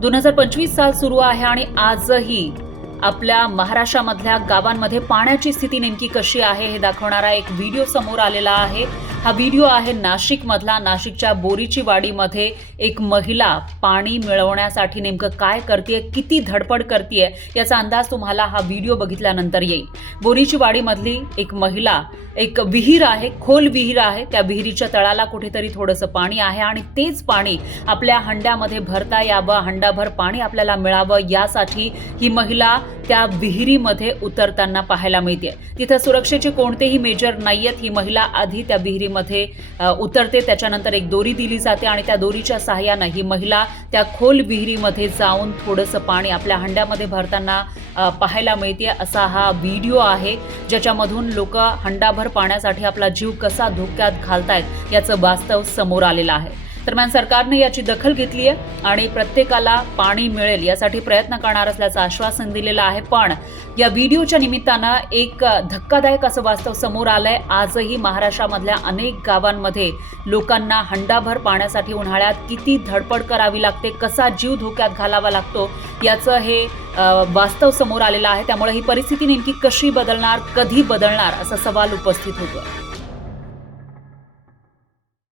2025 साल सुरू आहे आणि आजही आपल्या महाराष्ट्रामधल्या गावांमध्ये पाण्याची स्थिती नेमकी कशी आहे हे दाखवणारा एक व्हिडिओ समोर आलेला आहे। हा व्हिडिओ आहे नाशिकमधला। नाशिकच्या बोरीची वाडीमध्ये एक महिला पाणी मिळवण्यासाठी नेमकं काय करतेय, किती धडपड करतेय याचा अंदाज तुम्हाला हा व्हिडिओ बघितल्यानंतर येईल। बोरीची वाडीमधली एक महिला, एक विहीर आहे, खोल विहीर आहे, त्या विहिरीच्या तळाला कुठेतरी थोडंसं पाणी आहे आणि तेच पाणी आपल्या हंड्यामध्ये भरता यावं, हंडाभर पाणी आपल्याला मिळावं यासाठी ही महिला त्या विहिरीमध्ये उतरताना पाहायला मिळते। तिथे सुरक्षेचे कोणतेही मेजर नाहीयेत। ही महिला आधी त्या विहिरीमध्ये उतरते, त्याच्यानंतर एक दोरी दिली जाते आणि त्या दोरीच्या सहाय्याने ही महिला त्या खोल विहिरीमध्ये जाऊन थोडंसं पाणी आपल्या हंड्यामध्ये भरताना पाहायला मिळते। असा हा व्हिडिओ आहे ज्याच्यामधून लोक हंडाभर पाण्यासाठी आपला जीव कसा धोक्यात घालतायत याचं वास्तव समोर आलेलं आहे। दरम्यान सरकारने याची दखल घेतली आहे आणि प्रत्येकाला पाणी मिळेल यासाठी प्रयत्न करणार असल्याचं आश्वासन दिलेलं आहे। पण या व्हिडिओच्या निमित्तानं एक धक्कादायक असं वास्तव समोर आलंय। आजही महाराष्ट्रामधल्या अनेक गावांमध्ये लोकांना हंडाभर पाण्यासाठी उन्हाळ्यात किती धडपड करावी लागते, कसा जीव धोक्यात घालावा लागतो याचं हे वास्तव समोर आलेलं आहे। त्यामुळे ही परिस्थिती नेमकी कशी बदलणार, कधी बदलणार असा सवाल उपस्थित होतो।